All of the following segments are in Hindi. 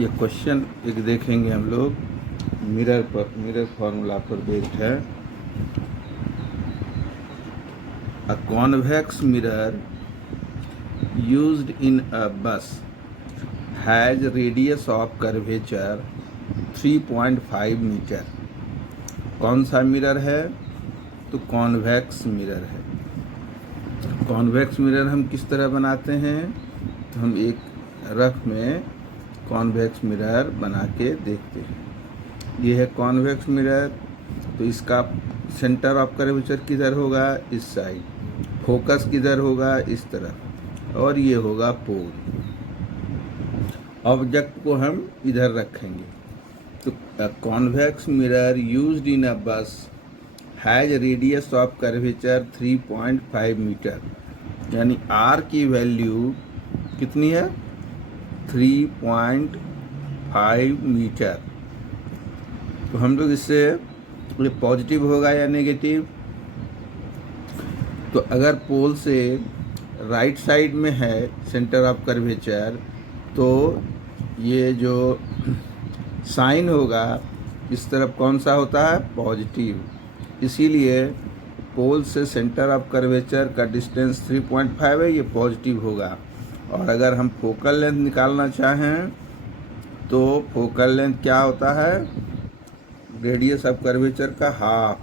ये क्वेश्चन एक देखेंगे हम लोग। मिरर फार्मूला पर बेस्ड है। A convex mirror used in a bus has radius of curvature 3.5 metre. कौन सा मिरर है? तो कॉन्वेक्स मिरर है। कॉन्वेक्स मिरर हम किस तरह बनाते हैं? तो हम एक रफ में कॉन्वेक्स मिरर बना के देखते हैं। ये है कॉन्वेक्स मिरर। तो इसका सेंटर ऑफ कर्वेचर किधर होगा? इस साइड। फोकस किधर होगा? इस तरफ। और ये होगा पोल। ऑब्जेक्ट को हम इधर रखेंगे। तो convex mirror used in a bus has radius of curvature 3.5 metre, यानी आर की वैल्यू कितनी है? 3.5 मीटर। तो हम लोग इससे ये पॉजिटिव होगा या नेगेटिव? तो अगर पोल से राइट साइड में है सेंटर ऑफ कर्वेचर, तो ये जो साइन होगा इस तरफ कौन सा होता है? पॉजिटिव। इसीलिए पोल से सेंटर ऑफ कर्वेचर का डिस्टेंस 3.5 है, ये पॉजिटिव होगा। और अगर हम फोकल लेंथ निकालना चाहें तो फोकल लेंथ क्या होता है? रेडियस ऑफ कर्वेचर का हाफ।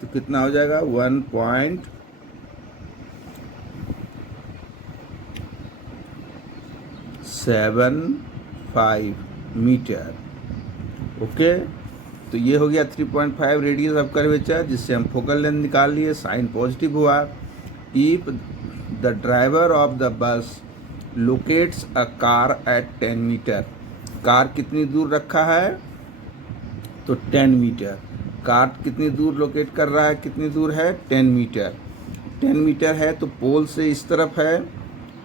तो कितना हो जाएगा? 1.75 मीटर। ओके, तो ये हो गया 3.5 रेडियस ऑफ कर्वेचर, जिससे हम फोकल लेंथ निकाल लिए। साइन पॉजिटिव हुआ। If the driver of the bus locates a car at 10 metre. Car कितनी दूर रखा है? तो 10 मीटर। कार कितनी दूर लोकेट कर रहा है? कितनी दूर है? 10 मीटर। 10 मीटर है तो पोल से इस तरफ है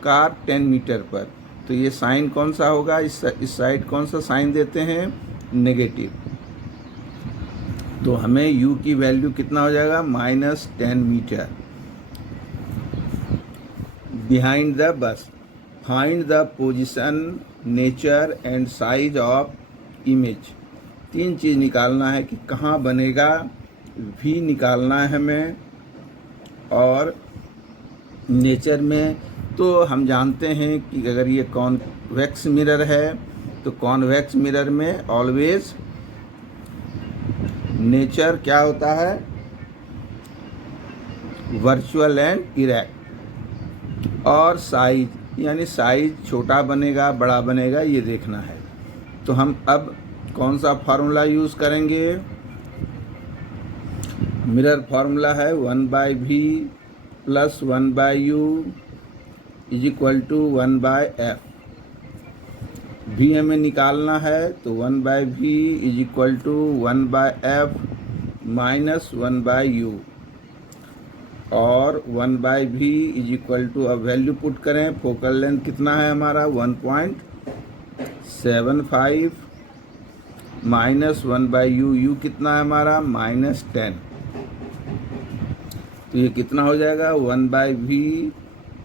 कार 10 मीटर पर। तो ये साइन कौन सा होगा? इस साइड कौन सा साइन देते हैं? नेगेटिव। तो हमें u की वैल्यू कितना हो जाएगा? -10 metre. Behind the bus find the position, nature and size of image. 3 चीज़ निकालना है कि कहाँ बनेगा। v निकालना है हमें, और नेचर में तो हम जानते हैं कि अगर ये कॉन्वेक्स मिरर है तो कॉन्वेक्स मिरर में ऑलवेज नेचर क्या होता है? Virtual and erect. और साइज, यानी साइज छोटा बनेगा बड़ा बनेगा, ये देखना है। तो हम अब कौन सा फार्मूला यूज़ करेंगे? मिरर फार्मूला है 1/v + 1/u = 1/f। v हमें निकालना है तो 1/v = 1/f - 1/u, और 1/v = अब वैल्यू पुट करें। फोकल लेंथ कितना है हमारा? 1.75 - 1/u। u कितना है हमारा? -10। तो ये कितना हो जाएगा? 1/v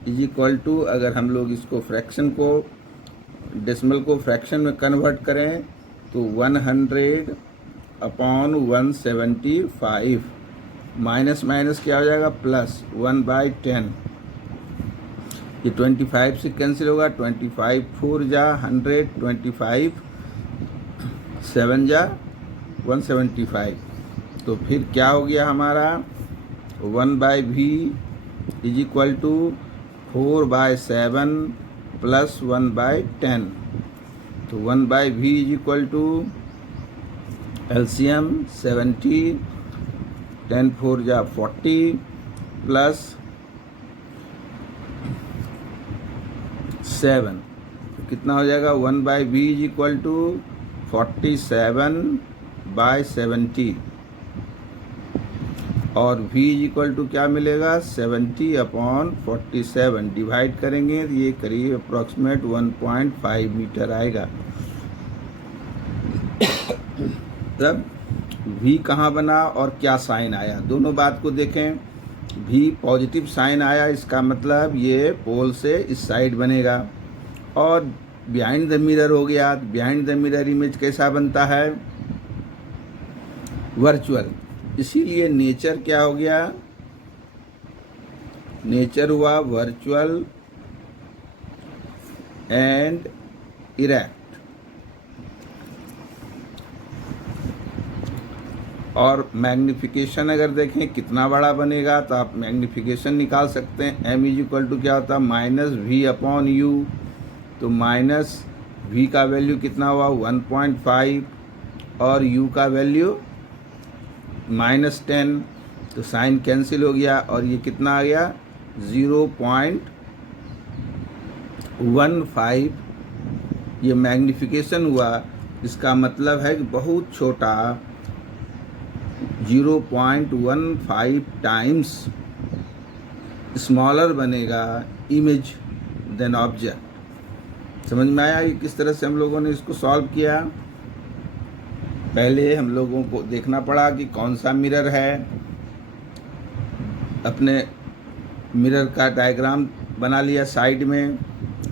= अगर हम लोग इसको फ्रैक्शन को, डेसिमल को फ्रैक्शन में कन्वर्ट करें तो 100/175। माइनस माइनस क्या हो जाएगा? प्लस 1/10। ये 25 से कैंसिल होगा। 25 4 जा 100, 25 7 जा 175। तो फिर क्या हो गया हमारा? 1/v = 4/7 + 1/10। तो 1/v = एलसीएम 70, 10 4 जा 40 + 7। तो कितना हो जाएगा? 1/v = 47/70, और v = क्या मिलेगा? 70/47। डिवाइड करेंगे तो ये करीब अप्रॉक्सीमेट 1.5 मीटर आएगा। तब v कहाँ बना और क्या साइन आया, दोनों बात को देखें। v पॉजिटिव साइन आया, इसका मतलब ये पोल से इस साइड बनेगा। और बिहाइंड द मिरर हो गया। बिहाइंड द मिरर इमेज कैसा बनता है? वर्चुअल। इसीलिए नेचर क्या हो गया? नेचर हुआ वर्चुअल एंड इरेक्ट। और मैग्निफिकेशन अगर देखें कितना बड़ा बनेगा तो आप मैग्निफिकेशन निकाल सकते हैं। m = क्या होता है? -v/u। तो -v का वैल्यू कितना हुआ? 1.5 और u का वैल्यू -10। तो साइन कैंसिल हो गया और ये कितना आ गया? 0.15। ये मैग्निफिकेशन हुआ। इसका मतलब है कि बहुत छोटा 0.15 टाइम्स स्मॉलर बनेगा इमेज देन ऑब्जेक्ट। समझ में आया कि किस तरह से हम लोगों ने इसको सॉल्व किया? पहले हम लोगों को देखना पड़ा कि कौन सा मिरर है। अपने मिरर का डायग्राम बना लिया साइड में,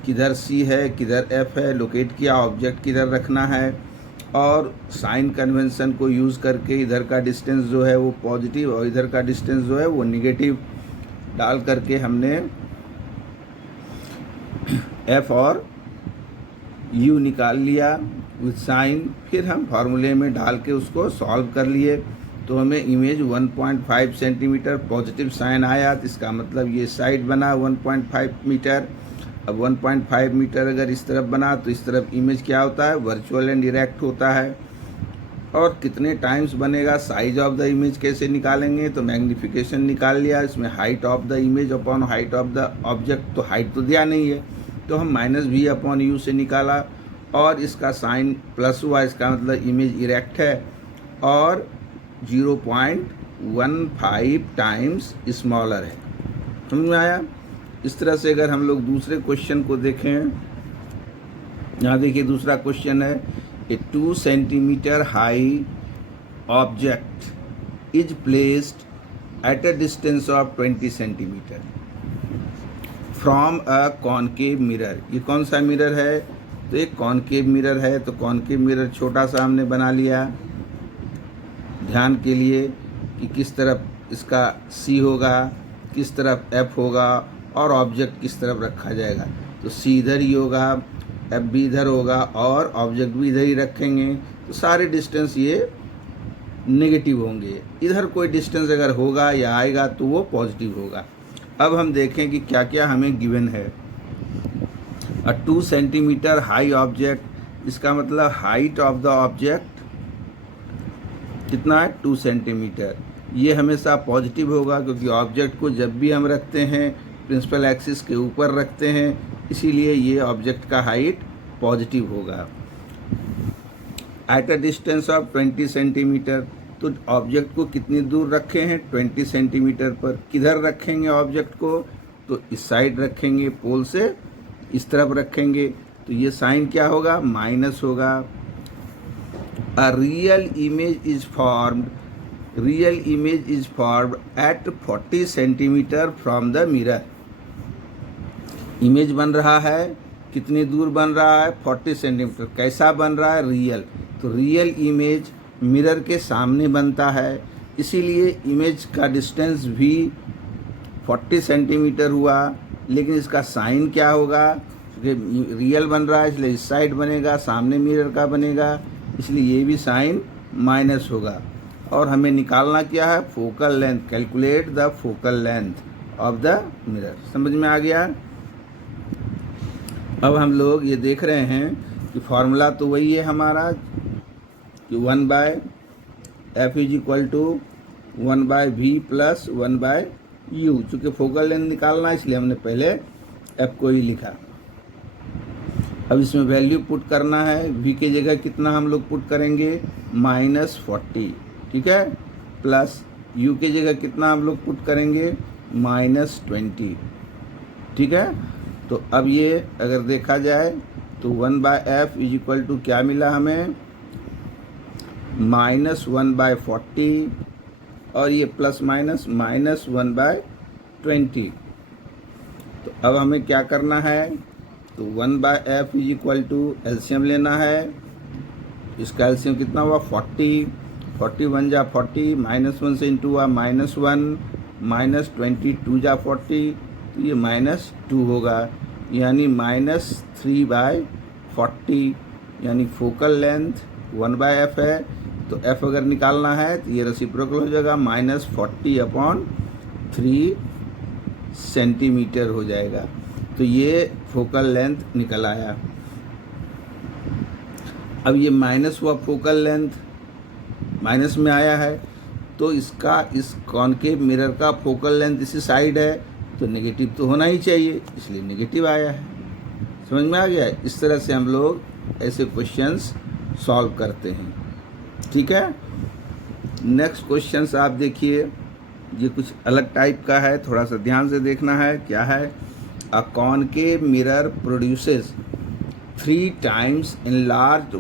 किधर C है किधर F है, लोकेट किया, ऑब्जेक्ट किधर रखना है, और साइन कन्वेंशन को यूज़ करके इधर का डिस्टेंस जो है वो पॉजिटिव और इधर का डिस्टेंस जो है वो निगेटिव डाल करके हमने F और U निकाल लिया विथ साइन। फिर हम फार्मूले में डाल के उसको सॉल्व कर लिए तो हमें इमेज 1.5 सेंटीमीटर पॉजिटिव साइन आया। तो इसका मतलब ये साइड बना 1.5 मीटर। अब 1.5 मीटर अगर इस तरफ बना तो इस तरफ इमेज क्या होता है? वर्चुअल एंड डायरेक्ट होता है। और कितने टाइम्स बनेगा? साइज ऑफ द इमेज कैसे निकालेंगे? तो मैग्निफिकेशन निकाल लिया। इसमें height of the image upon height of the object, तो हाइट तो दिया नहीं है तो हम -v/u से निकाला और इसका साइन प्लस हुआ। इसका मतलब इमेज इरेक्ट है और 0.15 टाइम्स स्मॉलर है। समझ में आया? इस तरह से अगर हम लोग दूसरे क्वेश्चन को देखें, यहाँ देखिए दूसरा क्वेश्चन है, ए 2 centimetre high object is placed at a distance of 20 centimetre from a concave mirror. ये कौन सा मिरर है? तो एक कॉनकेव मिरर है। तो कॉनकेव मिरर छोटा सा हमने बना लिया ध्यान के लिए कि किस तरफ इसका C होगा, किस तरफ F होगा और ऑब्जेक्ट किस तरफ रखा जाएगा। तो C इधर ही होगा, F भी इधर होगा और ऑब्जेक्ट भी इधर ही रखेंगे। तो सारे डिस्टेंस ये नेगेटिव होंगे। इधर कोई डिस्टेंस अगर होगा या आएगा तो वो पॉजिटिव होगा। अब हम देखें कि क्या क्या हमें गिवन है। 2 सेंटीमीटर हाई ऑब्जेक्ट, इसका मतलब हाइट ऑफ द ऑब्जेक्ट कितना है? 2 सेंटीमीटर। ये हमेशा पॉजिटिव होगा क्योंकि ऑब्जेक्ट को जब भी हम रखते हैं प्रिंसिपल एक्सिस के ऊपर रखते हैं, इसीलिए ये ऑब्जेक्ट का हाइट पॉजिटिव होगा। At a distance of 20 centimetre, तो ऑब्जेक्ट को कितनी दूर रखे हैं? 20 सेंटीमीटर पर। किधर रखेंगे ऑब्जेक्ट को? तो इस साइड रखेंगे, पोल से इस तरफ रखेंगे। तो ये साइन क्या होगा? माइनस होगा। A real image is formed at 40 centimetre from the mirror. Image बन रहा है, कितनी दूर बन रहा है? 40 सेंटीमीटर। कैसा बन रहा है? रियल। तो रियल इमेज मिरर के सामने बनता है, इसीलिए इमेज का डिस्टेंस भी 40 सेंटीमीटर हुआ। लेकिन इसका साइन क्या होगा? क्योंकि रियल बन रहा है इसलिए इस साइड बनेगा, सामने मिरर का बनेगा, इसलिए ये भी साइन माइनस होगा। और हमें निकालना क्या है? Focal length. Calculate the focal length of the mirror. समझ में आ गया? अब हम लोग ये देख रहे हैं कि फॉर्मूला तो वही है हमारा कि 1/f = 1/v + 1/u। चूँकि फोकल लेंथ निकालना है इसलिए हमने पहले f को ही लिखा। अब इसमें वैल्यू पुट करना है। v की जगह कितना हम लोग पुट करेंगे? -40, ठीक है, प्लस u की जगह कितना हम लोग पुट करेंगे? -20, ठीक है। तो अब ये अगर देखा जाए तो 1/f = क्या मिला हमें? -1/40 और ये प्लस माइनस -1/20। तो अब हमें क्या करना है? तो 1/f is equal to LCM लेना है। इसका एलसीएम कितना हुआ 40, 41 जा 40, -1 से इंटू हुआ -1, -22 जा 40, तो ये -2 होगा, यानी -3/40, यानी फोकल लेंथ 1/f है। तो f अगर निकालना है तो ये रेसिप्रोकल हो जाएगा, -40/3 सेंटीमीटर हो जाएगा। तो ये फोकल लेंथ निकल आया। अब ये माइनस हुआ फोकल लेंथ, माइनस में आया है, तो इसका इस कॉनकेव मिरर का फोकल लेंथ इसी साइड है, तो नेगेटिव तो होना ही चाहिए, इसलिए नेगेटिव आया है। समझ में आ गया? इस तरह से हम लोग ऐसे क्वेश्चंस सॉल्व करते हैं। ठीक है, नेक्स्ट क्वेश्चंस आप देखिए, ये कुछ अलग टाइप का है, थोड़ा सा ध्यान से देखना है। क्या है? A concave mirror produces 3 times enlarged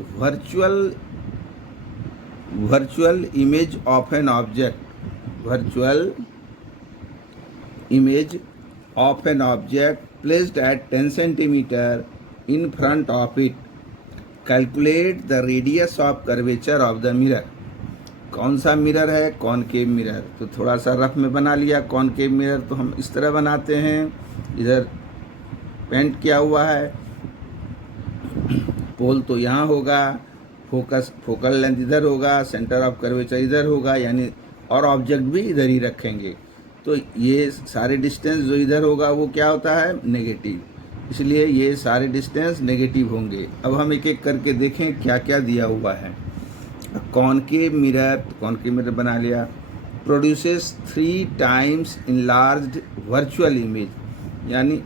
virtual image of an object, virtual image of an object placed at 10 centimeter in front of it. Calculate the radius of curvature of the mirror. कौन सा मिरर है? Concave mirror. तो थोड़ा सा रफ में बना लिया। कॉनकेव मिरर तो हम इस तरह बनाते हैं, इधर पेंट किया हुआ है, पोल तो यहाँ होगा, फोकल लेंथ इधर होगा, सेंटर ऑफ कर्वेचर इधर होगा, यानी और ऑब्जेक्ट भी इधर ही रखेंगे। तो ये सारे डिस्टेंस जो इधर होगा वो क्या होता है? नेगेटिव, इसलिए ये सारे डिस्टेंस नेगेटिव होंगे। अब हम एक एक करके देखें क्या क्या दिया हुआ है। कॉनकेव मिरर बना लिया। Produces 3 times enlarged virtual image, यानी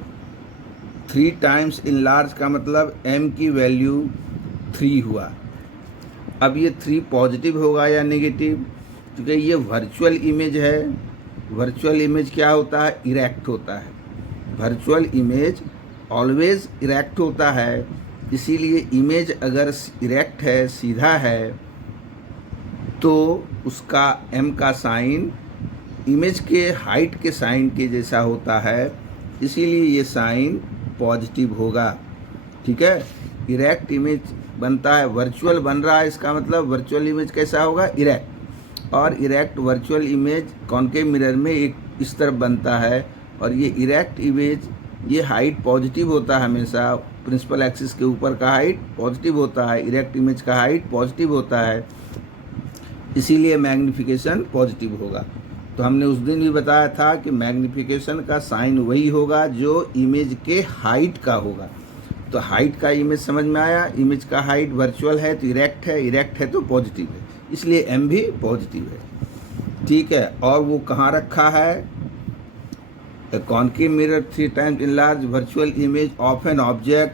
3 times enlarged का मतलब m की वैल्यू 3 हुआ। अब ये 3 पॉजिटिव होगा या नेगेटिव? क्योंकि ये वर्चुअल इमेज है। वर्चुअल इमेज क्या होता है? इरेक्ट होता है। वर्चुअल इमेज ऑलवेज इरेक्ट होता है, इसीलिए इमेज अगर इरेक्ट है, सीधा है, तो उसका m का साइन इमेज के हाइट के साइन के जैसा होता है, इसीलिए ये साइन पॉजिटिव होगा। ठीक है, इरेक्ट इमेज बनता है, वर्चुअल बन रहा है, इसका मतलब वर्चुअल इमेज कैसा होगा? इरेक्ट। और erect virtual image concave mirror में एक इस तरफ बनता है, और ये इरेक्ट इमेज, ये हाइट पॉजिटिव होता है हमेशा, प्रिंसिपल एक्सिस के ऊपर का हाइट पॉजिटिव होता है, इरेक्ट इमेज का हाइट पॉजिटिव होता है, इसीलिए मैग्नीफिकेशन पॉजिटिव होगा। तो हमने उस दिन भी बताया था कि मैग्नीफिकेशन का साइन वही होगा जो इमेज के हाइट का होगा। तो हाइट का इमेज समझ में आया, इमेज का हाइट वर्चुअल है तो इरेक्ट है, इरेक्ट है तो पॉजिटिव है, इसलिए m भी पॉजिटिव है। ठीक है, और वो कहाँ रखा है? Concave mirror 3 times enlarged virtual image of an object.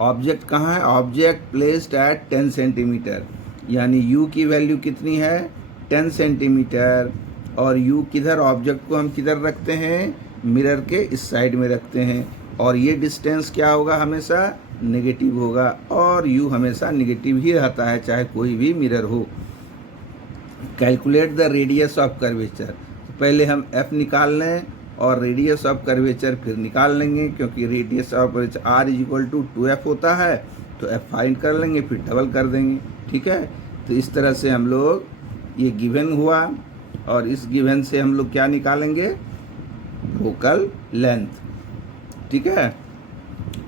Object कहाँ है? ऑब्जेक्ट प्लेस्ड एट 10 सेंटीमीटर, यानी u की वैल्यू कितनी है? 10 सेंटीमीटर। और u किधर? ऑब्जेक्ट को हम किधर रखते हैं? मिरर के इस साइड में रखते हैं, और ये डिस्टेंस क्या होगा? हमेशा नेगेटिव होगा, और u हमेशा नेगेटिव ही रहता है चाहे कोई भी मिरर हो। Calculate the radius of curvature. तो पहले हम f निकाल लें और रेडियस ऑफ कर्वेचर फिर निकाल लेंगे, क्योंकि radius of r is equal to 2f होता है, तो f फाइंड कर लेंगे, फिर डबल कर देंगे। ठीक है, तो इस तरह से हम लोग, ये गिवन हुआ, और इस गिवन से हम लोग क्या निकालेंगे? Focal length. ठीक है,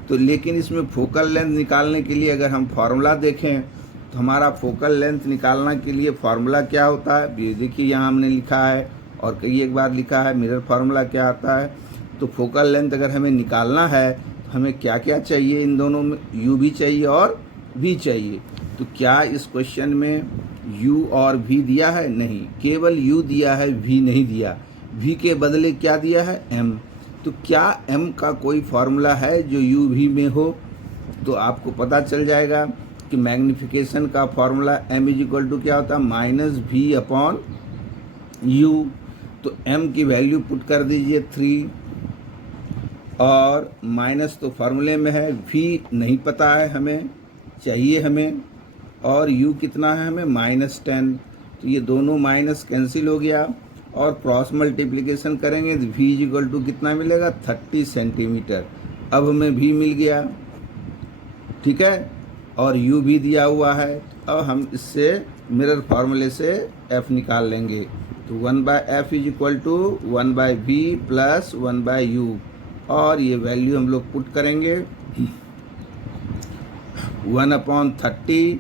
तो लेकिन इसमें फोकल लेंथ निकालने के लिए अगर हम फार्मूला देखें तो हमारा फोकल लेंथ निकालने के लिए फार्मूला क्या होता है? ये देखिए यहाँ हमने लिखा है और कई एक बार लिखा है, मिरर फार्मूला क्या आता है। तो फोकल लेंथ अगर हमें निकालना है तो हमें क्या क्या चाहिए? इन दोनों में u भी चाहिए और v चाहिए। तो क्या इस क्वेश्चन में u और v दिया है? नहीं, केवल u दिया है, v नहीं दिया। v के बदले क्या दिया है? m। तो क्या m का कोई फार्मूला है जो u v में हो? तो आपको पता चल जाएगा कि मैग्नीफिकेशन का formula m is equal to क्या होता है? -v/u। तो m की वैल्यू पुट कर दीजिए 3, और माइनस तो फार्मूले में है, v नहीं पता है हमें, चाहिए हमें, और u कितना है हमें? -10। तो ये दोनों माइनस कैंसिल हो गया, और क्रॉस मल्टीप्लिकेशन करेंगे तो v इज इक्वल टू कितना मिलेगा? 30 सेंटीमीटर। अब हमें v मिल गया, ठीक है, और u भी दिया हुआ है। अब हम इससे मिरर फार्मूले से f निकाल लेंगे। तो 1/f is equal to 1/v plus 1/u, और ये वैल्यू हम लोग पुट करेंगे 1/30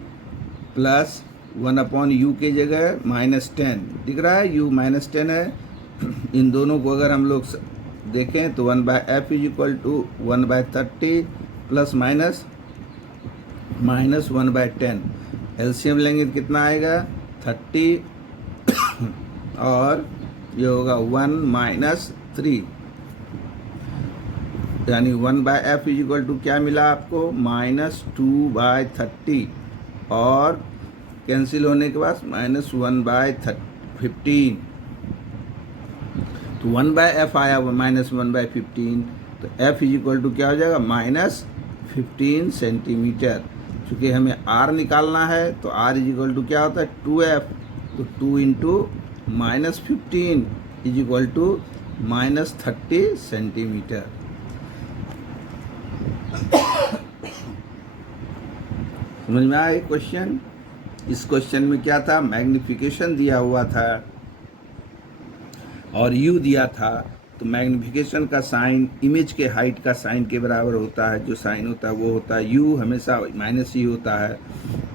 प्लस 1/u की जगह -10 दिख रहा है, u -10 है। इन दोनों को अगर हम लोग देखें तो 1/f is equal to 1/30 plus minus 1/10, LCM लेंगे तो कितना आएगा 30 और ये होगा 1 - 3, यानी 1/f इज इक्वल टू क्या मिला आपको -2/30, और कैंसिल होने के बाद -1/15, तो 1/f आया -1/15, तो f इज इक्वल टू क्या हो जाएगा -15 सेंटीमीटर। चूँकि हमें r निकालना है तो r इज इक्वल टू क्या होता है 2f, तो 2 × -15 इज इक्वल टू -30 सेंटीमीटर। समझ में आया क्वेश्चन? इस क्वेश्चन में क्या था, मैग्निफिकेशन दिया हुआ था और u दिया था, तो मैग्निफिकेशन का साइन इमेज के हाइट का साइन के बराबर होता है, जो साइन होता है वो होता है u, हमेशा -e होता है।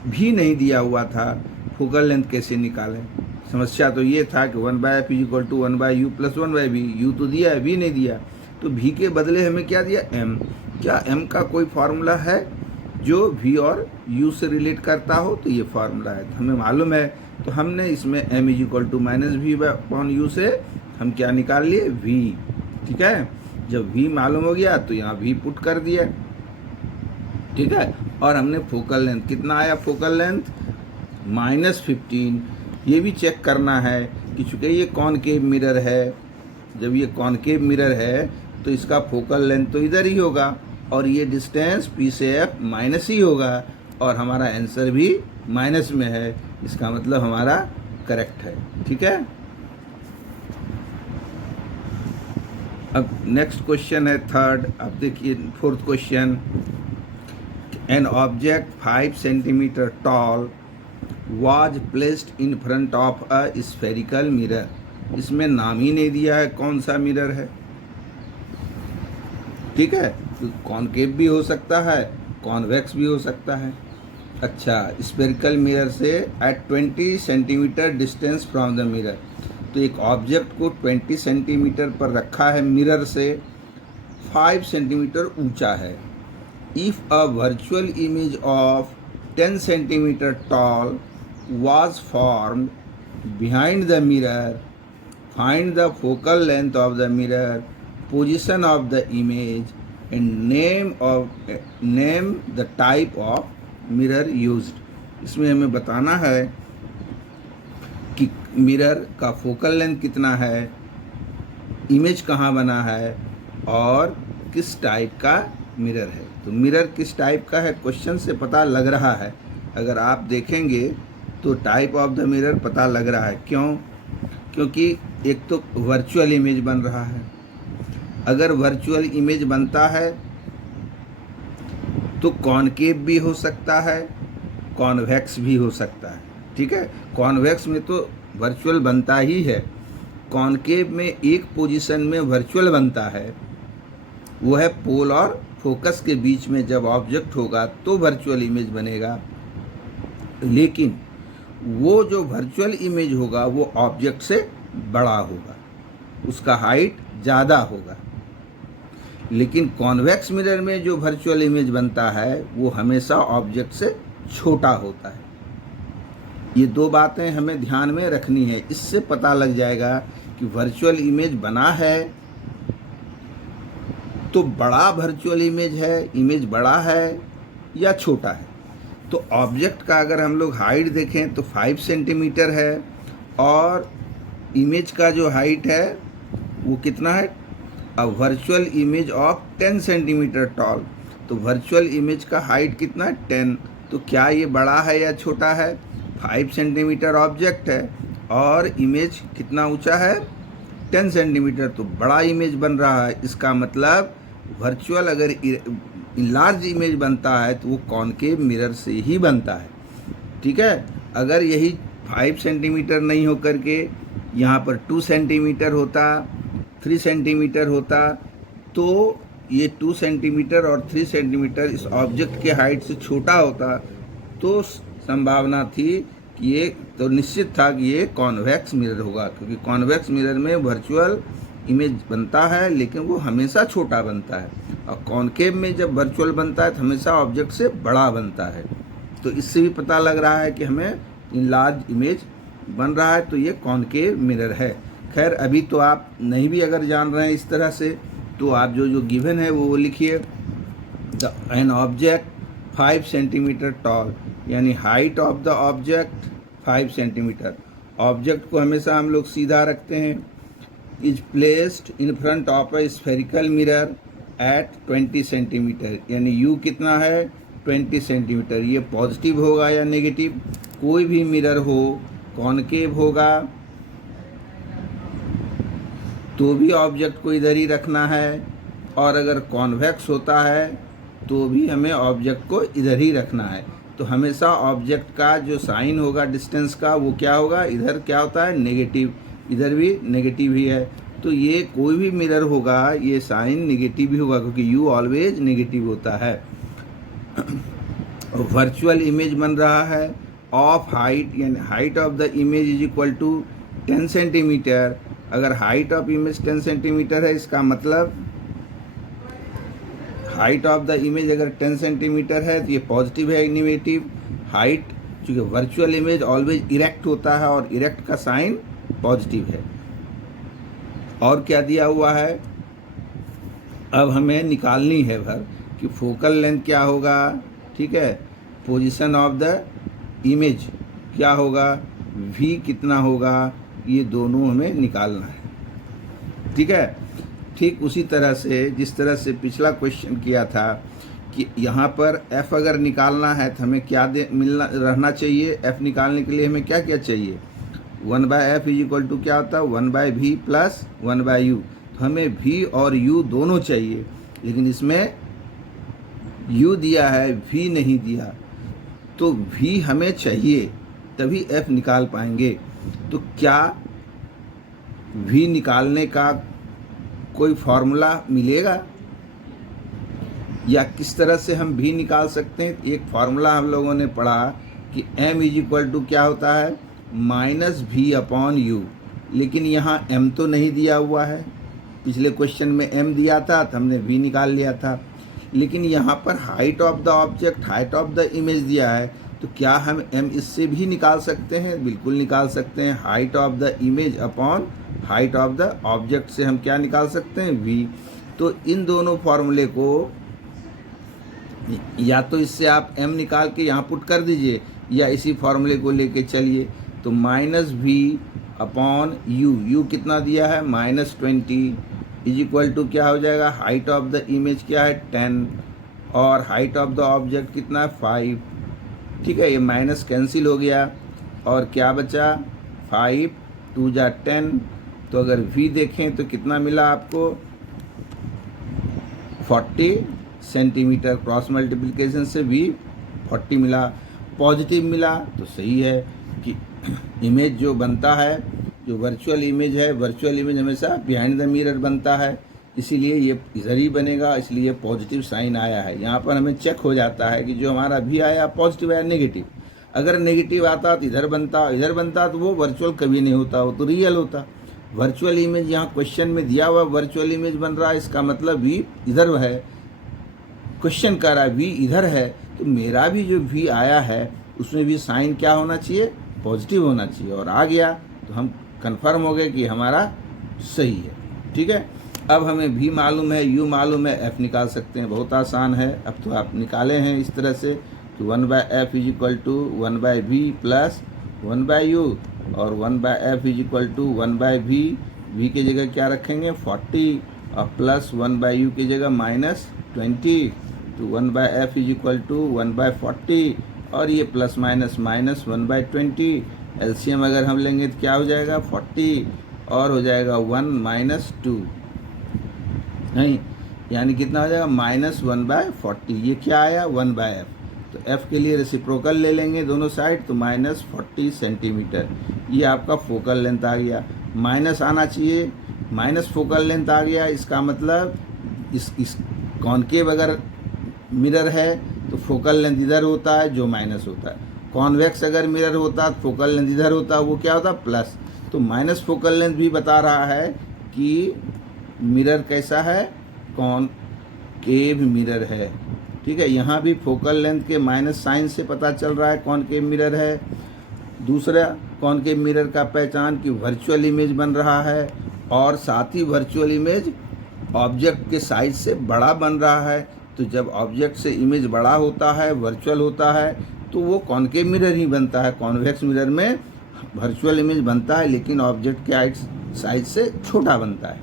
भी नहीं दिया हुआ था, फोकल लेंथ कैसे निकालें? समस्या तो ये था कि 1/f is equal to 1/u plus 1/v, u तो दिया है, v नहीं दिया, तो v के बदले हमें क्या दिया m। क्या m का कोई फार्मूला है जो v और u से रिलेट करता हो? तो ये फार्मूला है, हमें मालूम है, तो हमने इसमें m is equal to -v/u से हम क्या निकाल लिए v। ठीक है, जब v मालूम हो गया तो यहाँ v पुट कर दिया, ठीक है। और हमने फोकल लेंथ कितना आया, फोकल लेंथ -15। ये भी चेक करना है कि चूँकि ये कॉनकेव मिरर है, जब ये कॉनकेव मिरर है तो इसका फोकल लेंथ तो इधर ही होगा, और ये डिस्टेंस p से f माइनस ही होगा, और हमारा आंसर भी माइनस में है, इसका मतलब हमारा करेक्ट है। ठीक है, अब नेक्स्ट क्वेश्चन है थर्ड। अब देखिए fourth question, an object 5 centimetre toll was placed in front of a spherical mirror. इसमें नाम ही नहीं दिया है कौन सा मिरर है, ठीक है, तो कॉनकेव भी हो सकता है, कॉन्वेक्स भी हो सकता है। अच्छा, स्फेरिकल मिरर से at 20 centimetre distance from the mirror, तो एक ऑब्जेक्ट को 20 सेंटीमीटर पर रखा है, मिरर से 5 सेंटीमीटर ऊंचा है। If a virtual image of 10 centimetre toll was formed behind the mirror, find the focal length of the mirror, position of the image, and name the type of mirror used। इसमें हमें बताना है कि मिरर का फोकल लेंथ कितना है, इमेज कहाँ बना है, और किस टाइप का मिरर है। तो मिरर किस टाइप का है क्वेश्चन से पता लग रहा है, अगर आप देखेंगे तो टाइप ऑफ द मिरर पता लग रहा है। क्यों? क्योंकि एक तो वर्चुअल इमेज बन रहा है, अगर वर्चुअल इमेज बनता है तो कॉनकेव भी हो सकता है, कॉन्वेक्स भी हो सकता है। ठीक है, कॉन्वेक्स में तो वर्चुअल बनता ही है, कॉनकेव में एक पोजीशन में वर्चुअल बनता है, वो है पोल और फोकस के बीच में जब ऑब्जेक्ट होगा तो वर्चुअल इमेज बनेगा। लेकिन वो जो वर्चुअल इमेज होगा वो ऑब्जेक्ट से बड़ा होगा, उसका हाइट ज़्यादा होगा। लेकिन कॉन्वेक्स मिरर में जो वर्चुअल इमेज बनता है वो हमेशा ऑब्जेक्ट से छोटा होता है। ये दो बातें हमें ध्यान में रखनी है, इससे पता लग जाएगा कि वर्चुअल इमेज बना है तो बड़ा वर्चुअल इमेज है, इमेज बड़ा है या छोटा है। तो ऑब्जेक्ट का अगर हम लोग हाइट देखें तो 5 सेंटीमीटर है, और इमेज का जो हाइट है वो कितना है, a virtual image of 10 centimetre toll, तो वर्चुअल इमेज का हाइट कितना है 10। तो क्या ये बड़ा है या छोटा है? 5 सेंटीमीटर ऑब्जेक्ट है और इमेज कितना ऊंचा है 10 सेंटीमीटर, तो बड़ा इमेज बन रहा है। इसका मतलब वर्चुअल अगर लार्ज इमेज बनता है तो वो कॉनकेव मिरर से ही बनता है। ठीक है, अगर यही 5 सेंटीमीटर नहीं हो करके यहाँ पर 2 सेंटीमीटर होता, 3 सेंटीमीटर होता, तो ये 2 सेंटीमीटर और 3 सेंटीमीटर इस ऑब्जेक्ट के हाइट से छोटा होता, तो संभावना थी कि ये, तो निश्चित था कि ये कॉन्वेक्स मिरर होगा, क्योंकि कॉन्वेक्स मिरर में वर्चुअल इमेज बनता है लेकिन वो हमेशा छोटा बनता है, और कॉनकेव में जब वर्चुअल बनता है तो हमेशा ऑब्जेक्ट से बड़ा बनता है। तो इससे भी पता लग रहा है कि हमें लार्ज इमेज बन रहा है, तो ये कॉनकेव मिरर है। खैर अभी तो आप नहीं भी अगर जान रहे हैं इस तरह से, तो आप जो गिवन है वो लिखिए, एन ऑब्जेक्ट 5 सेंटीमीटर टॉल, यानी height of the object 5 centimetre. Object को हमेशा हम लोग सीधा रखते हैं। Is placed in front of a spherical mirror at 20 centimetre, यानी यू कितना है 20 सेंटीमीटर। ये पॉजिटिव होगा या नेगेटिव? कोई भी मिरर हो, कॉनकेव होगा तो भी ऑब्जेक्ट को इधर ही रखना है, और अगर कॉन्वेक्स होता है तो भी हमें ऑब्जेक्ट को इधर ही रखना है। तो हमेशा ऑब्जेक्ट का जो साइन होगा डिस्टेंस का वो क्या होगा, इधर क्या होता है नेगेटिव, इधर भी नेगेटिव ही है। तो ये कोई भी मिरर होगा ये साइन नेगेटिव ही होगा, क्योंकि यू ऑलवेज नेगेटिव होता है। वर्चुअल इमेज बन रहा है ऑफ हाइट, यानी height of the image is equal to 10 centimetre. अगर हाइट ऑफ इमेज 10 सेंटीमीटर है, इसका मतलब हाइट ऑफ द इमेज अगर 10 सेंटीमीटर है तो ये पॉजिटिव है नेगेटिव? हाइट, चूँकि वर्चुअल इमेज ऑलवेज इरेक्ट होता है और इरेक्ट का साइन पॉजिटिव है। और क्या दिया हुआ है, अब हमें निकालनी है भर कि फोकल लेंथ क्या होगा। ठीक है, पोजीशन ऑफ द इमेज क्या होगा, वी कितना होगा, ये दोनों हमें निकालना है। ठीक है, ठीक उसी तरह से जिस तरह से पिछला क्वेश्चन किया था कि यहाँ पर एफ अगर निकालना है तो हमें क्या रहना चाहिए, एफ निकालने के लिए हमें क्या क्या चाहिए, 1/f इज इक्वल टू क्या होता है 1/v प्लस 1/u। तो हमें v और u दोनों चाहिए, लेकिन इसमें u दिया है v नहीं दिया, तो v हमें चाहिए तभी f निकाल पाएंगे। तो क्या v निकालने का कोई फॉर्मूला मिलेगा, या किस तरह से हम v निकाल सकते हैं? एक फार्मूला हम लोगों ने पढ़ा कि m इज इक्वल टू क्या होता है -v/u, लेकिन यहाँ m तो नहीं दिया हुआ है। पिछले क्वेश्चन में m दिया था तो हमने v निकाल लिया था, लेकिन यहाँ पर height of the object, height of the image दिया है, तो क्या हम m इससे भी निकाल सकते हैं? बिल्कुल निकाल सकते हैं। Height of the image upon height of the object से हम क्या निकाल सकते हैं, v। तो इन दोनों फॉर्मूले को या तो इससे आप m निकाल के यहाँ पुट कर दीजिए, या इसी फॉर्मूले को लेके चलिए। तो -v/u, u कितना दिया है -20 इज इक्वल टू क्या हो जाएगा, हाइट ऑफ द इमेज क्या है 10 और हाइट ऑफ द ऑब्जेक्ट कितना है 5। ठीक है, ये माइनस कैंसिल हो गया और क्या बचा 5 2 जा 10। तो अगर v देखें तो कितना मिला आपको 40 सेंटीमीटर, क्रॉस मल्टीप्लिकेशन से v 40 मिला, पॉजिटिव मिला तो सही है कि इमेज जो बनता है, जो वर्चुअल इमेज है, वर्चुअल इमेज हमेशा बिहाइंड द मिरर बनता है, इसीलिए ये इधर ही बनेगा, इसलिए पॉजिटिव साइन आया है। यहाँ पर हमें चेक हो जाता है कि जो हमारा भी आया पॉजिटिव आया नेगेटिव। अगर नेगेटिव आता तो इधर बनता तो वो वर्चुअल कभी नहीं होता, वो तो रियल होता। वर्चुअल इमेज यहाँ क्वेश्चन में दिया हुआ वर्चुअल इमेज बन रहा है, इसका मतलब वी इधर है, क्वेश्चन कर रहा है वी इधर है, तो मेरा भी जो वी आया है उसमें भी साइन क्या होना चाहिए, पॉजिटिव होना चाहिए, और आ गया तो हम कंफर्म हो गए कि हमारा सही है। ठीक है, अब हमें v मालूम है, u मालूम है, f निकाल सकते हैं, बहुत आसान है। अब तो आप निकाले हैं इस तरह से कि 1/f is equal to 1/v plus 1/u, और 1/f is equal to 1/v, v की जगह क्या रखेंगे 40 और प्लस 1/u की जगह -20। तो 1/f इज इक्वल टू 1/40 और ये प्लस माइनस 1/20। एलसीएम अगर हम लेंगे तो क्या हो जाएगा 40 और हो जाएगा 1 - 2, नहीं यानी कितना हो जाएगा -1/40। ये क्या आया 1/f, तो f के लिए रेसिप्रोकल ले लेंगे दोनों साइड, तो -40 सेंटीमीटर। ये आपका फोकल लेंथ आ गया। माइनस आना चाहिए, माइनस फोकल लेंथ आ गया। इसका मतलब इस कॉनकेव अगर मिरर है तो फोकल लेंथ इधर होता है जो माइनस होता है। कॉन्वेक्स अगर मिरर होता तो फोकल लेंथ इधर होता, वो क्या होता प्लस। तो माइनस फोकल लेंथ भी बता रहा है कि मिरर कैसा है, कॉनकेव मिरर है। ठीक है, यहाँ भी फोकल लेंथ के माइनस साइन से पता चल रहा है कॉनकेव मिरर है। दूसरा कॉनकेव मिरर का पहचान कि वर्चुअल इमेज बन रहा है, और साथ ही वर्चुअल इमेज ऑब्जेक्ट के साइज से बड़ा बन रहा है। तो जब ऑब्जेक्ट से इमेज बड़ा होता है, वर्चुअल होता है, तो वो कॉनकेव मिरर ही बनता है। कॉन्वेक्स मिरर में वर्चुअल इमेज बनता है लेकिन ऑब्जेक्ट के साइज से छोटा बनता है,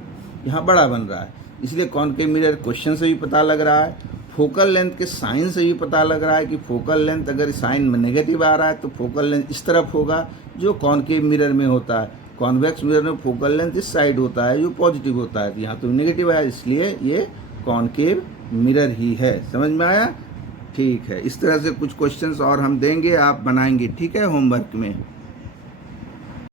यहाँ बड़ा बन रहा है। इसलिए कॉनकेव मिरर क्वेश्चन से भी पता लग रहा है, फोकल लेंथ के साइन से भी पता लग रहा है कि फोकल लेंथ अगर साइन में नेगेटिव आ रहा है तो फोकल लेंथ इस तरफ होगा जो कॉनकेव मिरर में होता है। कॉन्वेक्स मिरर में फोकल लेंथ इस साइड होता है जो पॉजिटिव होता है, यहाँ तो नेगेटिव है, इसलिए ये कॉनकेव मिरर ही है। समझ में आया? ठीक है, इस तरह से कुछ क्वेश्चंस और हम देंगे, आप बनाएंगे, ठीक है, होमवर्क में।